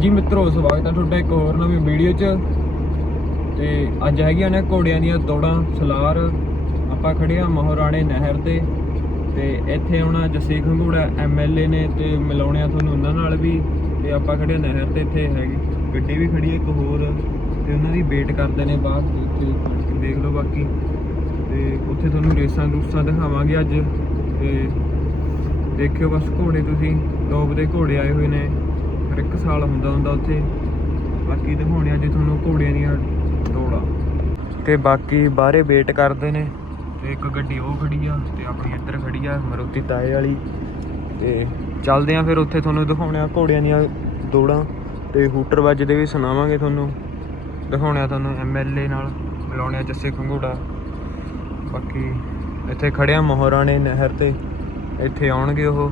ਹਾਂਜੀ ਮਿੱਤਰੋ, ਸਵਾਗਤ ਹੈ ਤੁਹਾਡਾ ਇੱਕ ਹੋਰ ਨਵੀਂ ਵੀਡੀਓ 'ਚ। ਤੇ ਅੱਜ ਹੈਗੀਆਂ ਨੇ ਘੋੜਿਆਂ ਦੀਆਂ ਦੌੜਾਂ, ਸਲਾਰ। ਆਪਾਂ ਖੜੇ ਆ ਮਹਾਰਾਣੇ ਨਹਿਰ ਤੇ। ਤੇ ਇੱਥੇ ਆਉਣਾ ਜੱਸੀ ਖੰਗੂੜਾ ਐਮਐਲਏ ਨੇ ਤੇ ਮਿਲਾਉਣੇ ਆ ਤੁਹਾਨੂੰ ਉਹਨਾਂ ਨਾਲ ਵੀ। ਤੇ ਆਪਾਂ ਖੜੇ ਆ ਨਹਿਰ ਤੇ, ਇੱਥੇ ਹੈਗੀ। ਗੱਡੀ ਵੀ ਖੜੀ ਹੈ ਇੱਕ ਹੋਰ। ਤੇ ਉਹਨਾਂ ਦੀ ਵੇਟ ਕਰਦੇ ਨੇ ਬਾਹਰ ਤੇ ਦੇਖ ਲਓ ਬਾਕੀ। ਤੇ ਉੱਥੇ ਤੁਹਾਨੂੰ ਰੇਸਾਂ ਰੂਸਾਂ ਦਿਖਾਵਾਂਗੇ ਅੱਜ। ਤੇ ਦੇਖਿਓ ਬਸ ਘੋੜੇ ਤੁਸੀਂ ਟੌਪ ਦੇ ਘੋੜੇ ਆਏ ਹੋਏ ਨੇ। ਫਿਰ ਇੱਕ ਸਾਲ ਹੁੰਦਾ ਹੁੰਦਾ ਉੱਥੇ। ਬਾਕੀ ਦਿਖਾਉਣੇ ਅੱਜ ਤੁਹਾਨੂੰ ਘੋੜਿਆਂ ਦੀਆਂ ਦੌੜਾਂ। ਤੇ ਬਾਕੀ ਬਾਹਰੇ ਵੇਟ ਕਰਦੇ ਨੇ, ਤੇ ਇੱਕ ਗੱਡੀ ਉਹ ਖੜੀ ਆ, ਤੇ ਆਪਣੀ ਇੱਧਰ ਖੜੀ ਆ, ਮਰੂਤੀ ਤਾਏ ਵਾਲੀ। ਤੇ ਚੱਲਦੇ ਆ ਫਿਰ ਉੱਥੇ ਤੁਹਾਨੂੰ ਦਿਖਾਉਣੇ ਆ ਘੋੜਿਆਂ ਦੀਆਂ ਦੌੜਾਂ, ਤੇ ਹੂਟਰ ਵੱਜਦੇ ਵੀ ਸੁਣਾਵਾਂਗੇ ਤੁਹਾਨੂੰ। ਦਿਖਾਉਣੇ ਆ ਤੁਹਾਨੂੰ ਐਮਐਲਏ ਨਾਲ ਮਿਲਾਉਣੇ ਆ ਜੱਸੇ ਖੰਗੂੜਾ। ਬਾਕੀ ਇੱਥੇ ਖੜਿਆ ਨੇ ਨਹਿਰ ਤੇ, ਇੱਥੇ ਆਉਣਗੇ ਉਹ।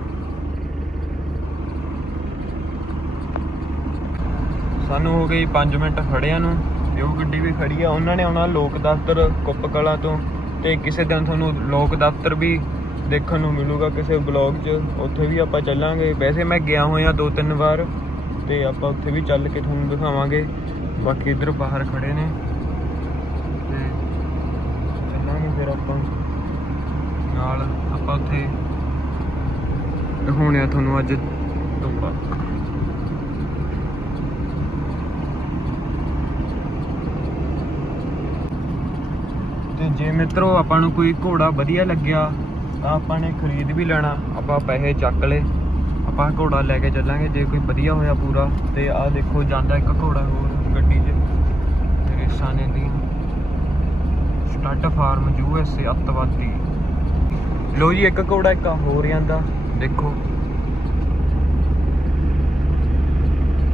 ਸਾਨੂੰ ਹੋ ਗਈ 5 ਮਿੰਟ ਖੜਿਆਂ ਨੂੰ ਤੇ ਉਹ ਗੱਡੀ ਵੀ ਖੜੀ ਆ। ਉਹਨਾਂ ਨੇ ਆਉਣਾ ਲੋਕ ਦਫ਼ਤਰ ਕੁੱਪ ਕਲਾਂ ਤੋਂ ਤੇ ਕਿਸੇ ਦਿਨ ਤੁਹਾਨੂੰ ਲੋਕ ਦਫ਼ਤਰ ਵੀ ਦੇਖਣ ਨੂੰ ਮਿਲੂਗਾ ਕਿਸੇ ਬਲੌਗ 'ਚ। ਉੱਥੇ ਵੀ ਆਪਾਂ ਚੱਲਾਂਗੇ। ਵੈਸੇ ਮੈਂ ਗਿਆ ਹੋਇਆ ਦੋ ਤਿੰਨ ਵਾਰ ਤੇ ਆਪਾਂ ਉੱਥੇ ਵੀ ਚੱਲ ਕੇ ਤੁਹਾਨੂੰ ਦਿਖਾਵਾਂਗੇ। ਬਾਕੀ ਇੱਧਰ ਬਾਹਰ ਖੜੇ ਨੇ। ਤੇ ਚੱਲਾਂਗੇ ਫਿਰ ਆਪਾਂ। ਨਾਲ ਆਪਾਂ ਉੱਥੇ ਦਿਖਾਉਣੇ ਆ ਤੁਹਾਨੂੰ ਅੱਜ ਤੋਂ ਬਾਅਦ। ਤੇ ਜੇ ਮਿੱਤਰੋ ਆਪਾਂ ਨੂੰ ਕੋਈ ਘੋੜਾ ਵਧੀਆ ਲੱਗਿਆ, ਤਾਂ ਆਪਾਂ ਨੇ ਖਰੀਦ ਵੀ ਲੈਣਾ। ਆਪਾਂ ਪੈਸੇ ਚੱਕ ਲਏ। ਆਪਾਂ ਘੋੜਾ ਲੈ ਕੇ ਚੱਲਾਂਗੇ, ਜੇ ਕੋਈ ਵਧੀਆ ਹੋਇਆ ਪੂਰਾ। ਤੇ ਆਹ ਦੇਖੋ, ਜਾਂਦਾ ਇੱਕ ਘੋੜਾ ਹੋਰ ਗੱਡੀ 'ਚ। ਰੇਸਾਂ ਨੇ ਦੀ ਸਟੱਡ ਫਾਰਮ ਏ ਅੱਤਵਾਦੀ। ਲੋ ਜੀ, ਇੱਕ ਘੋੜਾ ਇੱਕ ਹੋਰ ਜਾਂਦਾ। ਦੇਖੋ।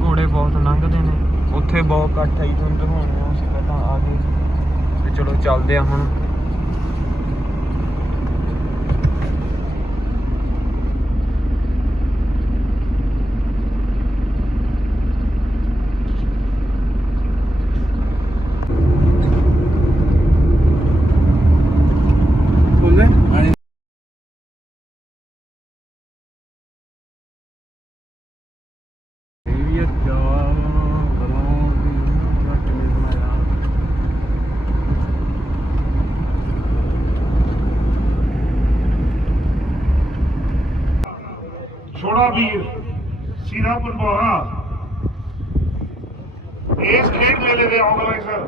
ਘੋੜੇ ਬਹੁਤ ਲੰਘਦੇ ਨੇ। ਉੱਥੇ ਬਹੁਤ ਇਕੱਠ ਆਈ ਤੁਹਾਨੂੰ ਦਿਖਾਉਣੇ ਆ ਪਹਿਲਾਂ ਆ ਗਏ। ਚਲੋ ਚੱਲਦੇ ਆ ਹੁਣ ਬੋਲੇ ਇਹ ਵੀ ਆ ਚਾਰ ਕਰੋਂ ਰੱਟ ਕੇ ਬਣਾਇਆ ਛੋੜਾ ਵੀਰ ਸੀਰਾ ਪਨਬੋਰਾ ਇਸ ਖੇਡ ਮੇਲੇ ਦੇ ਆਰਗੇਨਾਈਜ਼ਰ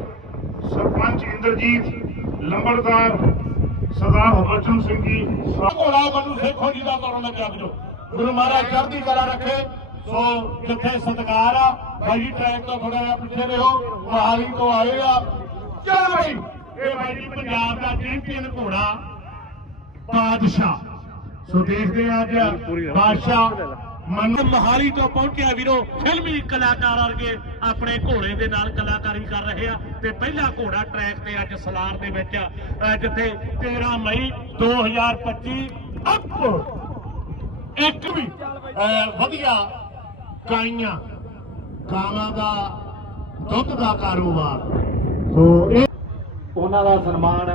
ਸਰਪੰਚ ਇੰਦਰਜੀਤ, ਲੰਬੜਦਾਰ, ਸਰਦਾਰ ਹਰਬਚਨ ਸਿੰਘ ਜੀ ਘੋੜਾ ਮੈਨੂੰ ਸੇਖੋ ਜੀ ਦਾ ਕਰਨ ਲੱਗਿਆ ਵੀਰੋ ਗੁਰੂ ਮਹਾਰਾਜ ਚੜ੍ਹਦੀ ਕਲਾ ਰੱਖੇ। ਸੋ ਜਿੱਥੇ ਸਤਿਕਾਰ ਆ ਬਾਈ ਜੀ ਟਰੈਕ ਤੋਂ ਥੋੜਾ ਜਿਹਾ ਪਿੱਛੇ ਰਹੋ। ਮਹਾਲੀ ਤੋਂ ਆਏ ਆ। ਚੱਲ ਬਾਈ। ਇਹ ਬਾਈ ਜੀ, ਪੰਜਾਬ ਦਾ ਚੈਂਪੀਅਨ ਘੋੜਾ, ਬਾਦਸ਼ਾਹ। ਸੋ ਦੇਖਦੇ ਆ ਅੱਜ ਬਾਦਸ਼ਾਹ ਮਨ ਮਹਾਲੀ ਤੋਂ ਪਹੁੰਚਿਆ ਵੀਰੋ ਫਿਲਮੀ ਕਲਾਕਾਰ ਵਰਗੇ ਆਪਣੇ ਘੋੜੇ ਦੇ ਨਾਲ ਕਲਾਕਾਰੀ ਕਰ ਰਹੇ ਆ ਤੇ ਪਹਿਲਾ ਘੋੜਾ ਟਰੈਕ ਤੇ ਅੱਜ ਸਲਾਰ ਦੇ ਵਿੱਚ ਜਿੱਥੇ 13 ਮਈ 2025 ਅਪ। ਇੱਕ ਵੀ ਵਧੀਆ ਗਾਈਆਂ ਗਾਵਾਂ ਦਾ ਦੁੱਧ ਦਾ ਕਾਰੋਬਾਰ। ਸੋ ਇਹ ਉਹਨਾਂ ਦਾ ਸਨਮਾਨ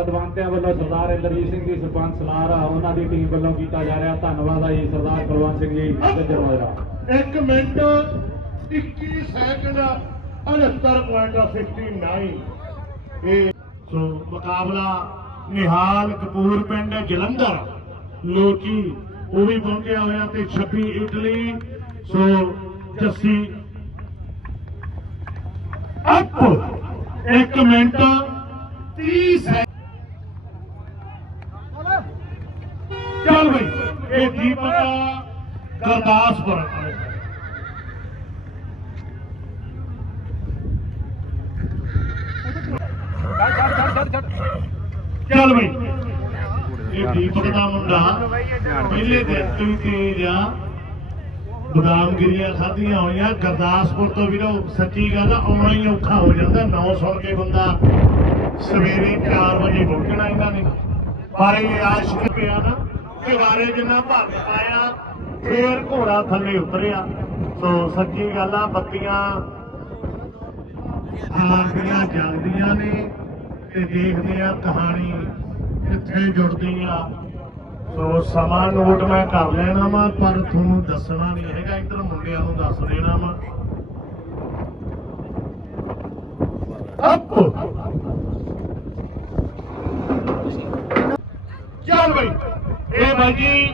ਪਦਵੰਤਿਆਂ ਵੱਲੋਂ ਸਰਦਾਰ ਇੰਦਰਜੀਤ ਸਿੰਘ ਜੀ, ਸਰਪੰਚ ਸਲਾਰ ਉਹਨਾਂ ਦੀ ਟੀਮ ਵੱਲੋਂ ਕੀਤਾ ਜਾ ਰਿਹਾ ਧੰਨਵਾਦ ਆ ਜੀ, ਸਰਦਾਰ ਕੁਲਵੰਤ ਸਿੰਘ ਜੀ, ਤੇ ਜਰਮਾਜਰਾ ਮਿੰਟ 21 ਸੈਕਿੰਡ 68.69 ਇਹ ਸੋ ਮੁਕਾਬਲਾ ਨਿਹਾਲ ਕਪੂਰ ਪਿੰਡ ਜਲੰਧਰ ਲੋਚੀ ਉਹ ਵੀ ਪਹੁੰਚਿਆ ਹੋਇਆ ਤੇ 26 Italy, so Jassi up 1 minute 30 second ਚੱਲ ਬਈ ਇਹ ਦੀਪਕ ਗੁਰਦਾਸਪੁਰ। ਚੱਲ ਬਈ। ਇਹ ਦੀਪਕ ਦਾ ਮੁੰਡਾ, ਪਹਿਲੇ ਦਿਨ ਤੋਂ ਹੀ ਤੇਜ ਆ। ਖਾਧੀਆਂ ਹੋਈਆਂ, ਗੁਰਦਾਸਪੁਰ ਤੋਂ ਵੀਰੋ ਸੱਚੀ ਗੱਲ ਆਉਣਾ ਹੀ ਔਖਾ ਹੋ ਜਾਂਦਾ, ਨੌ ਸੁਣ ਕੇ ਬੰਦਾ ਸਵੇਰੇ 4 ਵਜੇ ਪਹੁੰਚਣਾ ਇਹਨਾਂ ਨੇ। ਪਰ ਇਹ ਆਸ਼ਕ ਪਿਆ ਨਾ ਕਿ ਜਿੰਨਾ ਭੱਗ ਪਾਇਆ ਫੇਰ ਘੋੜਾ ਥੱਲੇ ਉਤਰਿਆ। ਸੋ ਸੱਚੀ ਗੱਲ ਆ, ਬੱਤੀਆਂ ਆਗੀਆਂ ਜਲਦੀਆਂ ਨੇ ਤੇ ਦੇਖਦੇ ਆ ਕਹਾਣੀ ਕਿੱਥੇ ਜੁੜਦੀ ਆ। ਸੋ ਸਮਾਂ ਨੋਟ ਮੈਂ ਕਰ ਲੈਣਾ ਵਾ, ਪਰ ਤੁਹਾਨੂੰ ਦੱਸਣਾ ਨਹੀਂ ਹੈਗਾ। ਇੱਧਰ ਮੁੰਡਿਆਂ ਨੂੰ ਦੱਸ ਦੇਣਾ ਵਾ। ਅਪ! ਚੱਲ ਬਈ। ਇਹ ਬਾਈ ਜੀ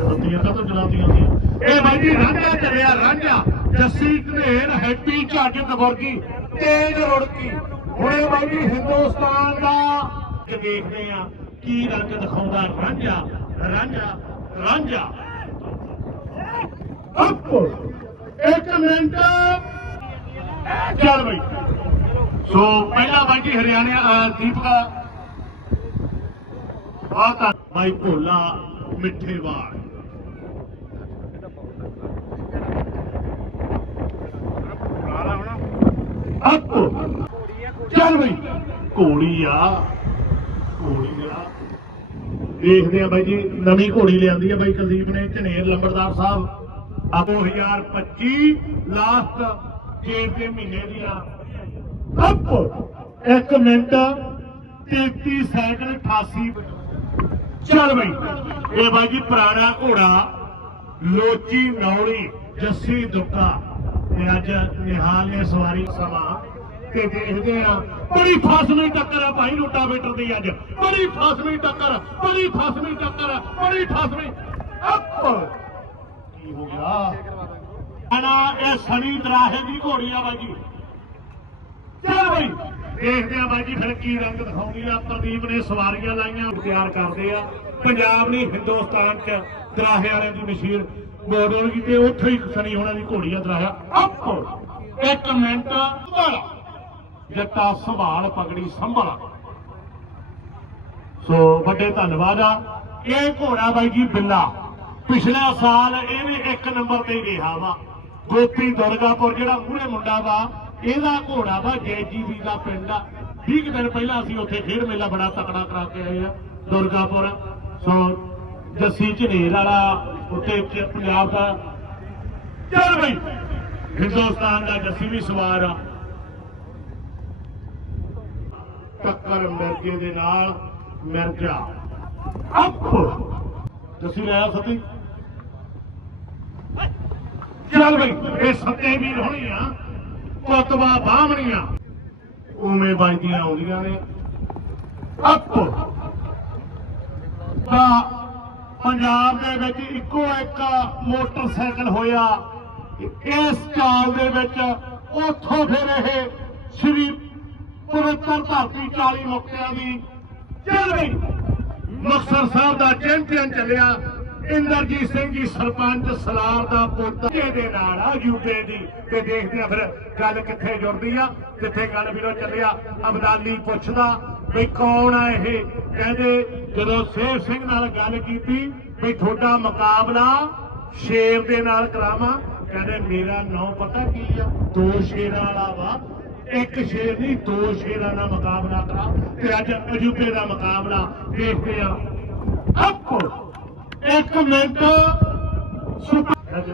ਰੁੱਤੀਆਂ ਤਾਂ ਜਲਾਦੀਆਂ ਸੀ। ਇਹ ਬਾਈ ਜੀ ਰਾਂਝਾ ਚੱਲਿਆ ਰਾਂਝਾ। ਜੱਸੀ ਘਨੇਰ ਹੈਪੀ ਝੱਜ ਦਬਰਗੀ ਤੇਜ ਰੁੜਕੀ। ਹੁਣੇ ਬਾਈ ਜੀ ਹਿੰਦੁਸਤਾਨ ਦਾ। ਦੇਖਦੇ ਆ ਕੀ ਰੰਗ ਦਿਖਾਉਂਦਾ ਰਾਂਝਾ। ਰਾਂਝਾ ਰਾਂਝਾ। ਅਪ। ਇੱਕ ਮਿੰਟ। ਚੱਲ ਬਈ। ਸੋ ਪਹਿਲਾ ਬਾਈ ਜੀ ਹਰਿਆਣਾ ਅਹ, ਦੀਪਕਾ ਆਤਾ ਬਾਈ ਭੋਲਾ ਮਿੱਠੇ ਵਾਲ। ਚੱਲ ਬਈ, ਘੋੜੀ ਆ। ਘੋੜੀ ਆ। ਦੇਖਦੇ ਆ ਬਾਈ ਜੀ, ਨਵੀਂ ਘੋੜੀ ਲਿਆਂਦੀ ਆ ਬਾਈ ਕੁਲਦੀਪ ਨੇ ਝਨੇਰ ਲੰਬੜਦਾਰ ਸਾਹਿਬ। ਆ 2025 ਲਾਸਟ ਜੇਠ ਦੇ ਮਹੀਨੇ ਦੀਆਂ। ਅਪ, ਇੱਕ ਮਿੰਟ 33 ਸੈਕਿੰਡ 88 ਚੱਲ ਬਈ। ਇਹ ਬਾਈ ਪੁਰਾਣਾ ਘੋੜਾ, ਲੋਚੀ ਨੌਲੀ, ਜੱਸੀ ਦੁੱਕਾ। ਤੇ ਅੱਜ ਨਿਹਾਲ ਨੇ ਸਵਾਰੀ ਸਮਾਂ ਤੇ ਦੇਖਦੇ ਆ ਬੜੀ ਫਾਸਮੀ ਟੱਕਰ ਆ ਭਾਈ ਰੋਟਾਵੇਟਰ ਦੀ ਅੱਜ। ਬੜੀ ਫਾਸਮੀ ਟੱਕਰ, ਬੜੀ ਫਾਸਮੀ ਟੱਕਰ, ਬੜੀ ਫਾਸਮੀ ਅਪ! ਕੀ ਹੋ ਗਿਆ? ਆਣਾ ਇਹ ਸਣੀ ਦਰਾਹੇ ਦੀ ਘੋੜੀ ਆ ਬਾਈ ਜੀ। ਚੱਲ ਬਈ। ਦੇਖਦੇ ਆ ਬਾਈ ਜੀ ਫਿਰ ਕੀ ਰੰਗ ਦਿਖਾਉਂਦੀ ਆ? ਪ੍ਰਦੀਪ ਨੇ ਸਵਾਰੀਆਂ ਲਾਈਆਂ, ਤਿਆਰ ਕਰਦੇ ਆ। ਪੰਜਾਬ ਨਹੀਂ, ਹਿੰਦੁਸਤਾਨ ਚ ਦਰਾਹੇ ਵਾਲਿਆਂ ਦੀ ਮਸ਼ੀਰ ਬੋਰਡਰ ਕੀਤੇ ਉੱਥੇ ਹੀ ਸਣੀ ਉਹਨਾਂ ਦੀ ਘੋੜੀ ਆ ਦਰਾਹਾ। ਅਪ! ਇੱਕ ਮਿੰਟ ਸੰਭਾਲ ਜੱਟਾ ਸੰਭਾਲ ਪਗੜੀ ਸੰਭਾਲ। ਸੋ ਵੱਡੇ ਧੰਨਵਾਦ ਆ। ਇਹ ਘੋੜਾ ਬਾਈ ਜੀ ਬਿੱਲਾ। ਪਿਛਲਾ ਸਾਲ ਇਹ ਵੀ ਇੱਕ ਨੰਬਰ ਤੇ ਹੀ ਰਿਹਾ ਵਾ। ਗੋਪੀ ਦੁਰਗਾਪੁਰ, ਜਿਹੜਾ ਮੂਹਰੇ ਮੁੰਡਾ ਵਾ ਇਹਦਾ ਘੋੜਾ ਵਾ ਜੈਜੀਬੀ ਦਾ ਪਿੰਡ ਆ। 20 ਕੁ ਦਿਨ ਪਹਿਲਾਂ ਅਸੀਂ ਉੱਥੇ ਖੇਡ ਮੇਲਾ ਬੜਾ ਤਕੜਾ ਕਰਾ ਕੇ ਆਏ ਆ, ਦੁਰਗਾਪੁਰ। ਸੋ ਜੱਸੀ ਝਨੇਰ ਵਾਲਾ ਉੱਤੇ ਪੰਜਾਬ ਦਾ ਚੱਲ ਬਈ। ਹਿੰਦੁਸਤਾਨ ਦਾ ਜੱਸੀ ਵੀ ਸਵਾਰ ਆ। ਟੱਕਰ ਮਿਰਜੇ ਦੇ ਨਾਲ ਮਿਰਜਾ। ਅੱਪ! ਤੁਸੀਂ ਲਿਆ ਸਤੀ। ਚੱਲ ਬਈ, ਇਹ ਸੱਤੇ ਵੀਰ ਹੋਣੀ ਆ। ਕੁੱਤਵਾ ਬਾਹਮਣੀਆਂ। ਉਵੇਂ ਵੱਜਦੀਆਂ ਆਉਂਦੀਆਂ ਨੇ। ਅੱਪ। ਤਾਂ ਪੰਜਾਬ ਦੇ ਵਿੱਚ ਇੱਕੋ ਇੱਕ ਮੋਟਰਸਾਈਕਲ ਹੋਇਆ। ਇਸ ਚਾਲ ਦੇ ਵਿੱਚ ਉੱਥੋਂ ਫਿਰ ਇਹ ਸ੍ਰੀ ਪਵਿੱਤਰ ਧਰਤੀ 40 ਮੁਕਤਿਆਂ ਦੀ ਚੱਲ ਬਈ ਮੁਕਤਸਰ ਸਾਹਿਬ ਦਾ ਚੈਂਪੀਅਨ ਚੱਲਿਆ। ਇੰਦਰਜੀਤ ਸਿੰਘ ਜੀ, ਸਰਪੰਚ ਸਲਾਰ ਦਾ ਪੁੱਤ ਦੇ ਨਾਲ ਆ ਯੂਕੇ ਦੀ। ਤੇ ਦੇਖਦੇ ਆ ਫਿਰ ਗੱਲ ਕਿੱਥੇ ਜੁੜਦੀ ਆ, ਕਿੱਥੇ ਗੱਲ ਵੀਰੋ ਚੱਲਿਆ ਅਬਦਾਲੀ ਪੁੱਛਦਾ ਵੀ ਕੌਣ ਆ ਇਹ? ਕਹਿੰਦੇ ਜਦੋਂ ਸੇਵ ਸਿੰਘ ਨਾਲ ਗੱਲ ਕੀਤੀ ਵੀ ਤੁਹਾਡਾ ਮੁਕਾਬਲਾ ਸ਼ੇਰ ਦੇ ਨਾਲ ਕਰਾਵਾਂ, ਕਹਿੰਦੇ ਮੇਰਾ ਨਾਂ ਪਤਾ ਕੀ ਆ? ਦੋ ਸ਼ੇਰਾਂ ਵਾਲਾ ਵਾ। ਇੱਕ ਸ਼ੇਰ ਨਹੀਂ, ਦੋ ਸ਼ੇਰਾਂ ਦਾ ਮੁਕਾਬਲਾ ਕਰਾ। ਤੇ ਅੱਜ ਅਜੂਬੇ ਦਾ ਮੁਕਾਬਲਾ ਦੇਖਦੇ ਆ। ਅਪ! ਇੱਕ ਮਿੰਟ। ਸੁਪਰ ਅੱਜ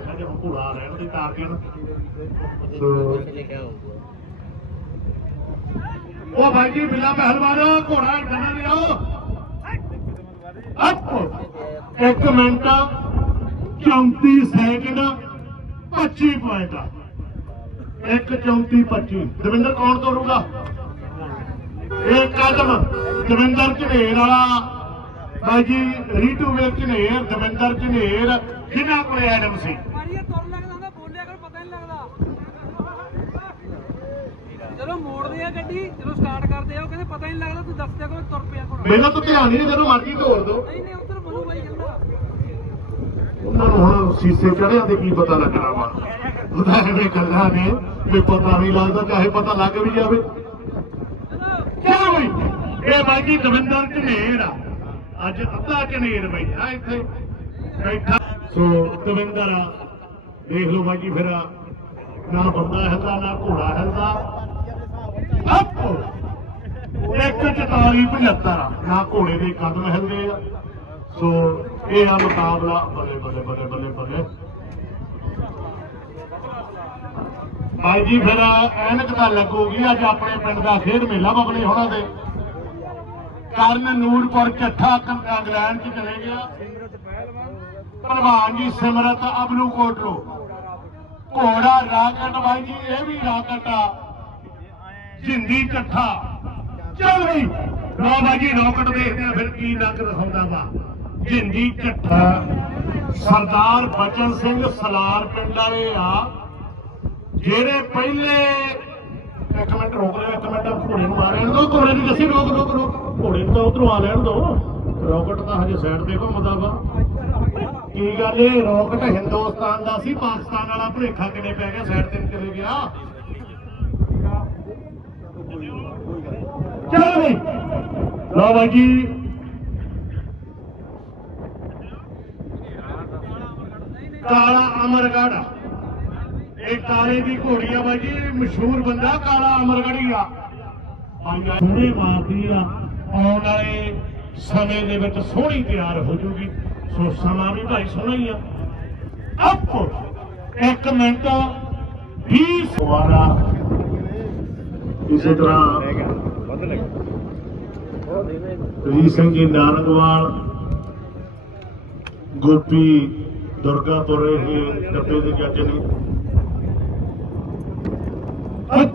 ਰਹਿਣ ਦੀ ਟਾਰਗੇਟ ਉਹ ਭਾਈ ਜੀ, ਬਿੱਲਾ ਪਹਿਲਵਾਨ, ਘੋੜਾ ਇੱਧਰ ਨਾ ਲਿਆਓ। ਅਪ ਇੱਕ ਮਿੰਟ। 34 ਸੈਕਿੰਡ 25 ਪੁਆਇੰਟ ਇੱਕ 34 25 ਦਵਿੰਦਰ ਕੌਣ ਤੋੜੂਗਾ? ਇਹ ਕਦਮ। ਦਵਿੰਦਰ ਝਨੇਰ ਵਾਲਾ। ਬਾਈ ਜੀ ਰੀਟੂ ਵੇਲ ਝਨੇਰ ਦਵਿੰਦਰ ਝਨੇਰ ਜਿਨ੍ਹਾਂ ਕੋਲੇ ਐਡਮ ਸੀ? ਮਾਰੀਏ ਤੁਰ ਲੱਗਦਾ ਹੁੰਦਾ ਬੋਲਿਆ ਕਰ ਪਤਾ ਨਹੀਂ ਲੱਗਦਾ। ਜਦੋਂ ਮੋੜਦੇ ਆ ਗੱਡੀ ਜਦੋਂ ਸਟਾਰਟ ਕਰਦੇ ਆ ਉਹ ਕਹਿੰਦੇ ਪਤਾ ਨਹੀਂ ਲੱਗਦਾ ਤੂੰ ਦੱਸਦੇ ਕੋਈ ਤੁਰ ਪਿਆ ਕੋਣ ਮੇਰਾ ਤਾਂ ਧਿਆਨ ਹੀ ਨਹੀਂ ਜਦੋਂ ਮਰਜ਼ੀ ਤੋੜ ਦੋ। ਨਹੀਂ ਨਹੀਂ ਉੱਧਰ ਮਨੂ ਬਾਈ ਕਹਿੰਦਾ। ਉਹਨਾਂ ਨੂੰ ਹੁਣ ਸੀਸੇ ਚੜਿਆ ਤੇ ਕੀ ਪਤਾ ਲੱਗਣਾ ਵਾ। ਉਹਦਾ ਐਵੇਂ ਗੱਲਾਂ ਨੇ ਵੀ ਪਤਾ ਨਹੀਂ ਲੱਗਦਾ ਚਾਹੇ ਪਤਾ ਲੱਗ ਵੀ ਜਾਵੇ। ਚਲੋ। ਬਈ ਇਹ ਬਾਜੀ ਦਵਿੰਦਰ ਝਨੇਰ ਆ। ਅੱਜ ਅੱਧਾ ਝਨੇਰ ਬੈਠਾ ਇੱਥੇ ਬੈਠਾ। ਸੋ ਦਵਿੰਦਰ ਆ ਦੇਖ ਲਓ ਬਾਜੀ ਫਿਰ ਨਾ ਬੰਦਾ ਹਿਲਦਾ, ਨਾ ਘੋੜਾ ਹਿਲਦਾ। ਅਪ 144 75 ਨਾ ਘੋੜੇ ਦੇ ਕਦਮ ਹਿਲਦੇ ਆ। ਸੋ ਇਹ ਆ ਮੁਕਾਬਲਾ। ਬੱਲੇ ਬੱਲੇ ਬੱਲੇ ਬੱਲੇ ਬੱਲੇ। ਭਾਈ ਜੀ ਫਿਰ ਐਨਕ ਤਾਂ ਲੱਗੂਗੀ, ਅੱਜ ਆਪਣੇ ਪਿੰਡ ਦਾ ਖੇਡ ਮੇਲਾ ਬਬਲੇ ਹੋਣਾ ਦੇ ਕਰਨ ਨੂਰਪੁਰ ਚੱਠਾ ਕ- ਚ ਚਲੇ ਗਿਆ। ਭਲਵਾਨ ਜੀ ਸਿਮਰਤ ਅਬਲੂ ਕੋਟਲੋ ਘੋੜਾ ਰਾਕਟ ਬਾਈ ਜੀ, ਇਹ ਵੀ ਰਾਕਟ ਆ। ਜਿੰਦੀ ਚੱਠਾ ਚੱਲ ਬਈ। ਲੋ ਬਾਈ ਜੀ, ਰੋਕਟ ਦੇਖਦੇ ਆ ਫਿਰ ਕੀ ਨੱਕ ਦਿਖਾਉਂਦਾ ਵਾ। ਜਿੰਦੀ ਚੱਠਾ ਸਰਦਾਰ ਬਚਨ ਸਿੰਘ ਸਲਾਰ ਪਿੰਡ ਵਾਲੇ ਆ, ਜਿਹੜੇ ਪਹਿਲੇ ਇੱਕ ਮਿੰਟ ਰੋਕ ਲਿਓ ਇੱਕ ਮਿੰਟ ਘੋੜੇ ਨੂੰ ਆ ਲੈਣ ਦੋ, ਘੋੜੇ ਨੂੰ ਜੱਸੀ ਰੋਕ ਰੋਕ ਰੋਕ ਘੋੜੇ ਨੂੰ ਤਾਂ ਉਧਰੋਂ ਆ ਲੈਣ ਦੋ। ਰੋਕਟ ਤਾਂ ਹਜੇ ਸਾਈਡ ਤੇ ਘੁੰਮਦਾ ਵਾ। ਕੀ ਗੱਲ ਇਹ ਰੋਕਟ ਹਿੰਦੁਸਤਾਨ ਦਾ ਸੀ, ਪਾਕਿਸਤਾਨ ਵਾਲਾ ਭੁਲੇਖਾ ਕਿਨੇ ਪੈ ਗਿਆ? ਸਾਈਡ ਤੇ ਨੂੰ ਚਲੇ ਗਿਆ। ਚਲੋ ਬਈ ਲਓ ਬਾਈ ਜੀ। ਕਾਲਾ ਅਮਰਗੜ ਇਹ ਕਾਲੇ ਦੀ ਘੋੜੀ ਆ ਬਾਈ ਜੀ ਮਸ਼ਹੂਰ ਬੰਦਾ ਕਾਲਾ ਅਮਰਗੜੀ ਆ ਸੋਹਣੇ ਮਾਰਦੀ ਆ, ਆਉਣ ਵਾਲੇ ਸਮੇਂ ਦੇ ਵਿੱਚ ਸੋਹਣੀ ਤਿਆਰ ਹੋ ਜੂਗੀ। ਸੋ ਸਮਾਂ ਵੀ ਭਾਈ ਸੋਹਣਾ ਹੀ ਆ। ਅਪ! ਇੱਕ ਮਿੰਟ। 20 ਵਾਰਾ ਇਸੇ ਤਰ੍ਹਾਂ ਰੀ ਸਿੰਘ ਜੀ ਨਾਨਕਵਾਲ ਗੋਪੀ ਦੁਰਗਾਪੁਰ ਇਹ ਡੱਬੇ ਦੇ ਜੱਜ ਨੇ। ਅਪ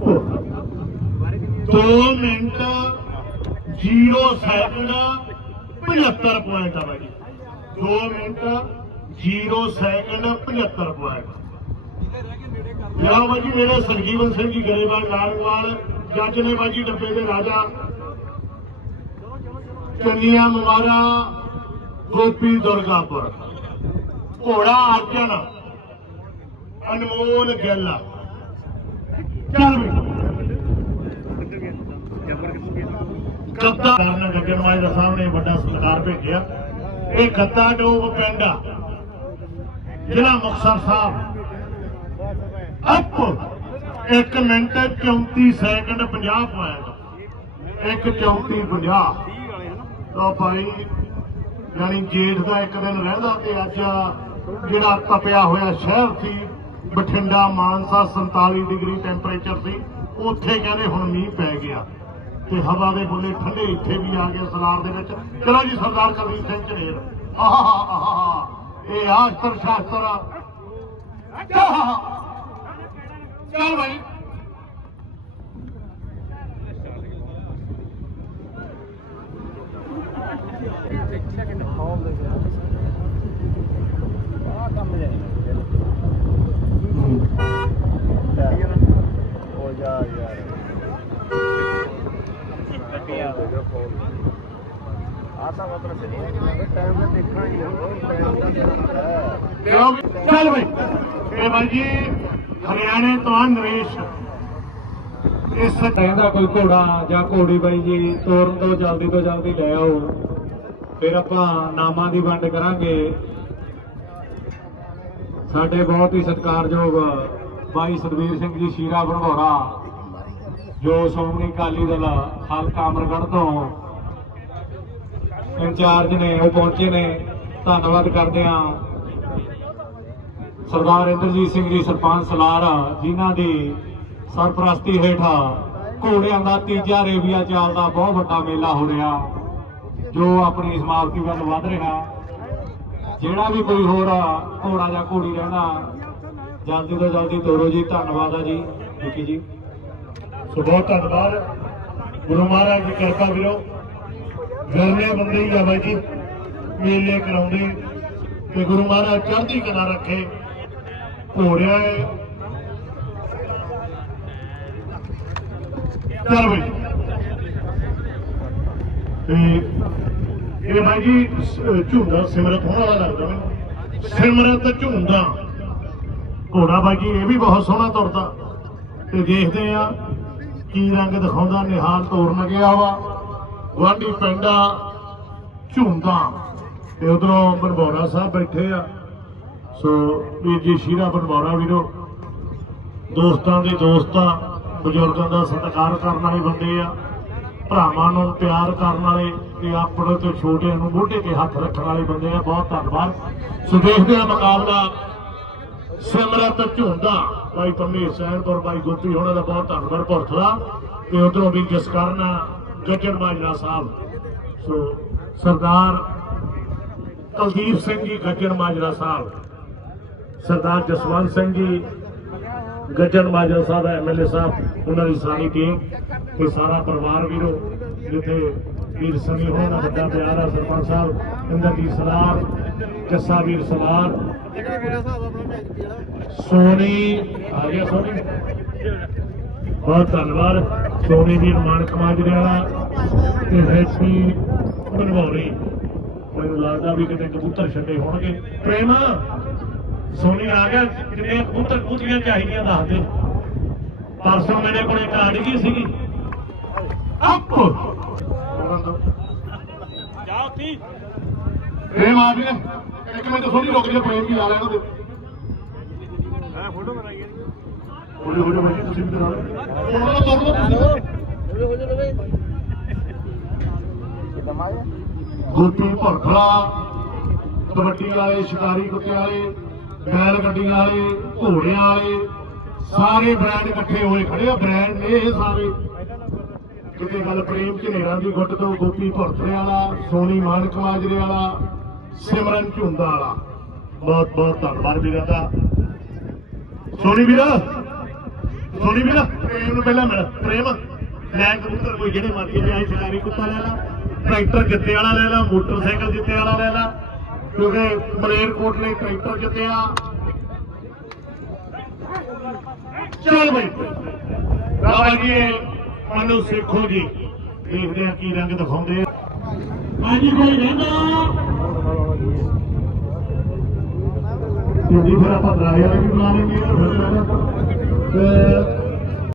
2 ਮਿੰਟ 0 ਸੈਕਿੰਡ 75 ਪੁਆਇੰਟ ਆ ਬਾਈ 2 ਮਿੰਟ 0 ਸੈਕਿੰਡ 75 ਪੁਆਇੰਟ ਲਿਆਓ ਬਾਜੀ ਮੇਰੇ ਸਰਜੀਵਨ ਸਿੰਘ ਜੀ ਗਰੇਵਾਲ ਲਾਲਵਾਲ ਜੱਜ ਨੇ ਬਾਜੀ ਡੱਬੇ ਦੇ ਰਾਜਾ ਚੰਨੀਆਂ ਮਵਾਰਾ ਗੋਪੀ ਦੁਰਗਾਪੁਰ ਘੋੜਾ ਅਰਜਨ ਅਨਮੋਲ ਗਿੱਲ ਚੱਲ ਵੀ ਗੱਦਾ ਕਰਨ ਗੱਜਣ ਮਾਈ ਦਾ ਸਾਹਮਣੇ ਵੱਡਾ ਸਤਿਕਾਰ ਭੇਜਿਆ। ਇਹ ਗੱਦਾ ਡੋਬ ਪਿੰਡ ਆ। ਜ਼ਿਲ੍ਹਾ Muktsar Sahib. Up 1 minute 34 second 50 point. 1 34 50 ਤਾਂ ਭਾਈ, ਯਾਨੀ ਜੇਠ ਦਾ ਇੱਕ ਦਿਨ ਰਹਿੰਦਾ ਤੇ ਅੱਜ ਜਿਹੜਾ ਤਪਿਆ ਹੋਇਆ ਸ਼ਹਿਰ ਸੀ ਬਠਿੰਡਾ ਮਾਨਸਾ 47 ਡਿਗਰੀ ਟੈਂਪਰੇਚਰ ਸੀ, ਉੱਥੇ ਕਹਿੰਦੇ ਹੁਣ ਮੀਂਹ ਪੈ ਗਿਆ। ਤੇ ਹਵਾ ਦੇ ਬੁੱਲੇ ਠੰਡੇ ਇੱਥੇ ਵੀ ਆ ਗਏ ਸਲਾਰ ਦੇ ਵਿੱਚ। ਚਲੋ ਜੀ, ਸਰਦਾਰ ਕੁਲਦੀਪ ਸਿੰਘ ਝਨੇਰ ਆਹਾ ਇਹ ਆਸਤਰ ਸ਼ਾਸਤਰ ਆਹਾ ਚੱਲ ਭਾਈ ਚੱਲ ਬਈ ਇਹ ਬਾਈ ਹਰਿਆਣੇ ਤੋਂ ਨਰੇਸ਼ ਇਸ ਕਹਿੰਦਾ ਕੋਈ ਘੋੜਾ ਜਾਂ ਘੋੜੀ ਬਾਈ ਜੀ ਤੋਰਨ ਤੋਂ ਜਲਦੀ ਤੋਂ ਜਲਦੀ ਲੈ ਆਓ ਫਿਰ ਆਪਾਂ ਨਾਮਾਂ ਦੀ ਵੰਡ ਕਰਾਂਗੇ ਸਾਡੇ ਬਹੁਤ ਹੀ ਸਤਿਕਾਰਯੋਗ ਬਾਈ ਸਰਵੀਰ ਸਿੰਘ ਜੀ, ਸ਼ੀਰਾ ਬਣਵਾਰਾ ਜੋ ਸ਼੍ਰੋਮਣੀ ਅਕਾਲੀ ਦਲ ਹਲਕਾ ਅਮਰਗੜ੍ਹ ਤੋਂ ਇੰਚਾਰਜ ਨੇ, ਉਹ ਪਹੁੰਚੇ ਨੇ। ਧੰਨਵਾਦ ਕਰਦੇ ਹਾਂ ਸਰਦਾਰ ਇੰਦਰਜੀਤ ਸਿੰਘ ਜੀ, ਸਰਪੰਚ ਸਲਾਰ, ਜਿਨ੍ਹਾਂ ਦੀ ਸਰਪ੍ਰਸਤੀ ਹੇਠਾਂ ਘੋੜਿਆਂ ਦਾ ਤੀਜਾ ਰੇਵੀਆ ਚਾਲ ਦਾ ਬਹੁਤ ਵੱਡਾ ਮੇਲਾ ਹੋ ਰਿਹਾ, ਜੋ ਆਪਣੀ ਸਮਾਪਤੀ ਵੱਲ ਵਧ ਰਿਹਾ। ਜਿਹੜਾ ਵੀ ਕੋਈ ਹੋਰ ਘੋੜਾ ਜਾਂ ਘੋੜੀ ਰਹਿਣਾ ਜਲਦੀ ਤੋਂ ਜਲਦੀ ਤੋਰੋ ਜੀ, ਧੰਨਵਾਦ ਆ ਜੀ ਵਿੱਕੀ ਜੀ। ਸੋ ਬਹੁਤ ਧੰਨਵਾਦ। ਗੁਰੂ ਮਹਾਰਾਜ ਦੀ ਕਿਰਪਾ ਵੀਰੋ। ਗਰਮੇ ਬੰਦੇ ਹੀ ਆ ਬਾਈ ਜੀ, ਮੇਲੇ ਕਰਾਉਂਦੇ। ਤੇ ਗੁਰੂ ਮਹਾਰਾਜ ਚੜ੍ਹਦੀ ਕਲਾ ਰੱਖੇ, ਘੋੜਿਆਂ ਚੱਲ ਬਈ। ਤੇ ਇਹ ਬਾਈ ਜੀ, ਸ- ਝੁੰਡਾ ਸਿਮਰਤ, ਹੋਣ ਵਾਲਾ ਲੱਗਦਾ ਸਿਮਰਤ ਝੁੰਡਾ ਘੋੜਾ ਬਾਈ ਇਹ ਵੀ ਬਹੁਤ ਸੋਹਣਾ ਤੁਰਦਾ। ਤੇ ਦੇਖਦੇ ਆ ਕੀ ਰੰਗ ਦਿਖਾਉਂਦਾ, ਨਿਹਾਲ ਤੋਰਨ ਗਿਆ ਵਾ। ਗੁਆਂਢੀ ਪਿੰਡਾ ਝੁੰਦਾ। ਤੇ ਉਧਰੋਂ ਬਨਬੋਰਾ ਸਾਹਿਬ ਬੈਠੇ ਆ। ਸੋ ਵੀਰ ਜੀ, ਸ਼ੀਰਾ ਬਨਬੋਰਾ ਵੀਰੋ, ਦੋਸਤਾਂ ਦੇ ਦੋਸਤਾਂ, ਬਜ਼ੁਰਗਾਂ ਦਾ ਸਤਿਕਾਰ ਕਰਨ ਵਾਲੇ ਬੰਦੇ ਆ। ਭਰਾਵਾਂ ਨੂੰ ਪਿਆਰ ਕਰਨ ਵਾਲੇ ਤੇ ਆਪਣੇ ਤੋਂ ਛੋਟਿਆਂ ਨੂੰ ਮੋਢੇ ਤੇ ਹੱਥ ਰੱਖਣ ਵਾਲੇ ਬੰਦੇ ਆ। ਬਹੁਤ ਧੰਨਵਾਦ। ਸੋ ਦੇਖਦੇ ਆ ਮੁਕਾਬਲਾ ਸਿਮਰਤ ਝੁੰਦਾ ਭਾਈ ਪੰਮੀ ਸੈਨਪੁਰ ਭਾਈ ਗੋਪੀ ਹੋਣਾ ਦਾ ਬਹੁਤ ਧੰਨਵਾਦ ਭੁਰਥਲਾ। ਤੇ ਉਧਰੋਂ ਵੀ ਜਿਸ ਕਾਰਨ ਗੱਜਣ ਮਾਜਰਾ ਸਾਹਿਬ। ਸੋ, ਸਰਦਾਰ ਕੁਲਦੀਪ ਸਿੰਘ ਜੀ, ਗੱਜਣ ਮਾਜਰਾ ਸਾਹਿਬ। ਸਰਦਾਰ ਜਸਵੰਤ ਸਿੰਘ ਜੀ, ਗੱਜਣ ਮਾਜਰਾ ਸਾਹਿਬ ਐਮਐਲਏ ਸਾਹਿਬ, ਉਹਨਾਂ ਦੀ ਸਾਰੀ ਟੀਮ ਤੇ ਸਾਰਾ ਪਰਿਵਾਰ ਵੀਰੋ, ਜਿੱਥੇ ਵੀਰ ਸਮੀ ਹੋਣਾ, ਵੱਡਾ ਪਿਆਰਾ ਸਰਪੰਚ ਸਾਹਿਬ, ਇੰਦਰਜੀਤ ਸਲਾਰ, ਜੱਸਾ ਵੀਰ ਸਲਾਰ ਸੋਨੀ ਆ ਗਿਆ ਸੋਨੀ। ਬਹੁਤ ਧੰਨਵਾਦ। ਸੋਨੀ ਵੀਰ ਮਾਨਕ ਮਾਜਰੇ ਵਾਲਾ ਤੇ ਹੈਪੀ ਬਣਵਾਉਣੀ। ਮੈਨੂੰ ਲੱਗਦਾ ਵੀ ਕਿਤੇ ਕਬੂਤਰ ਛੱਡੇ ਹੋਣਗੇ। ਪ੍ਰੇਮ ਸੋਨੀ ਆ ਗਿਆ। ਕਿੰਨੇ ਕਬੂਤਰ ਕਬੂਤਰੀਆਂ ਚਾਹੀਦੀਆਂ ਦੱਸ ਦੇ। ਪਰਸੋਂ ਮੇਰੇ ਕੋਲ ਇੱਕ ਆੜ ਗਈ ਸੀਗੀ। ਅੱਪ! ਜਾਓ ਤੀ। ਪ੍ਰੇਮ ਆ ਗਿਆ। ਇੱਕ ਮਿੰਟ ਸੋਨੀ ਰੁਕ ਜਾ ਪ੍ਰੇਮ ਵੀ ਆ ਲੈਣ ਦੇ ਮੈਂ ਫੋਟੋ ਬਣਾਈ ਹੈ ਹੋਲੇ ਹੋਲੇ ਭਾਈ ਤੁਸੀਂ ਵੀ ਕਰਾ ਲਓ ਤੋੜ ਲਓ। ਤੁਸੀਂ ਗੋਪੀ ਭਰਖਲਾ ਕਬੱਡੀ ਵਾਲੇ ਸ਼ਿਕਾਰੀ ਕੁੱਤੇ ਵਾਲੇ ਬੈਲ ਗੱਡੀਆਂ ਵਾਲੇ ਘੋੜਿਆਂ ਵਾਲੇ ਸਾਰੇ ਬ੍ਰਾਂਡ ਇਕੱਠੇ ਹੋਏ ਖੜੇ ਆ। ਬ੍ਰਾਂਡ ਨੇ ਇਹ ਸਾਰੇ। ਕਿਤੇ ਗੱਲ ਪ੍ਰੇਮ ਝਨੇਰਾਂ ਦੀ ਗੁੱਟ ਤੋਂ ਗੋਪੀ ਭਰਖਲੇ ਵਾਲਾ ਸੋਨੀ ਮਾਨਕ ਮਾਜਰੇ ਵਾਲਾ ਸਿਮਰਨ ਝੁੰਦਾ ਵਾਲਾ। ਬਹੁਤ ਬਹੁਤ ਧੰਨਵਾਦ ਵੀਰਾਂ ਦਾ ਸੋਨੀ ਵੀਰਾ ਸੋਨੀ ਵੀਰਾ, ਪ੍ਰੇਮ ਨੂੰ ਪਹਿਲਾਂ ਮਿਲ, ਪ੍ਰੇਮ। ਲੈ ਕਬੂਤਰ ਕੋਈ ਜਿਹੜੇ ਮਰਜ਼ੀ ਲਿਆਈ ਸ਼ਿਕਾਰੀ ਕੁੱਤਾ ਲੈ ਲਾ, ਟਰੈਕਟਰ ਜਿੱਤੇ ਵਾਲਾ ਲੈ ਲਾ, ਮੋਟਰਸਾਈਕਲ ਜਿੱਤੇ ਵਾਲਾ ਲੈ ਲਾ, ਕਿਉਂਕਿ ਮਲੇਰਕੋਟ ਲਈ ਟਰੈਕਟਰ ਜਿੱਤਿਆ ਚੱਲ ਬਈ। ਬਾਬਾ ਜੀ ਮਨੂ ਸਿੱਖੋ ਜੀ ਦੇਖਦੇ ਆ ਕੀ ਰੰਗ ਦਿਖਾਉਂਦੇ ਆ। ਹਾਂਜੀ ਕੋਈ ਰਹਿੰਦਾ ਜੀ ਫਿਰ ਆਪਾਂ ਦਰਾਏ ਵੀ ਬੁਲਾ ਲੈਂਦੇ ਆ ਫਿਰ ਤੇ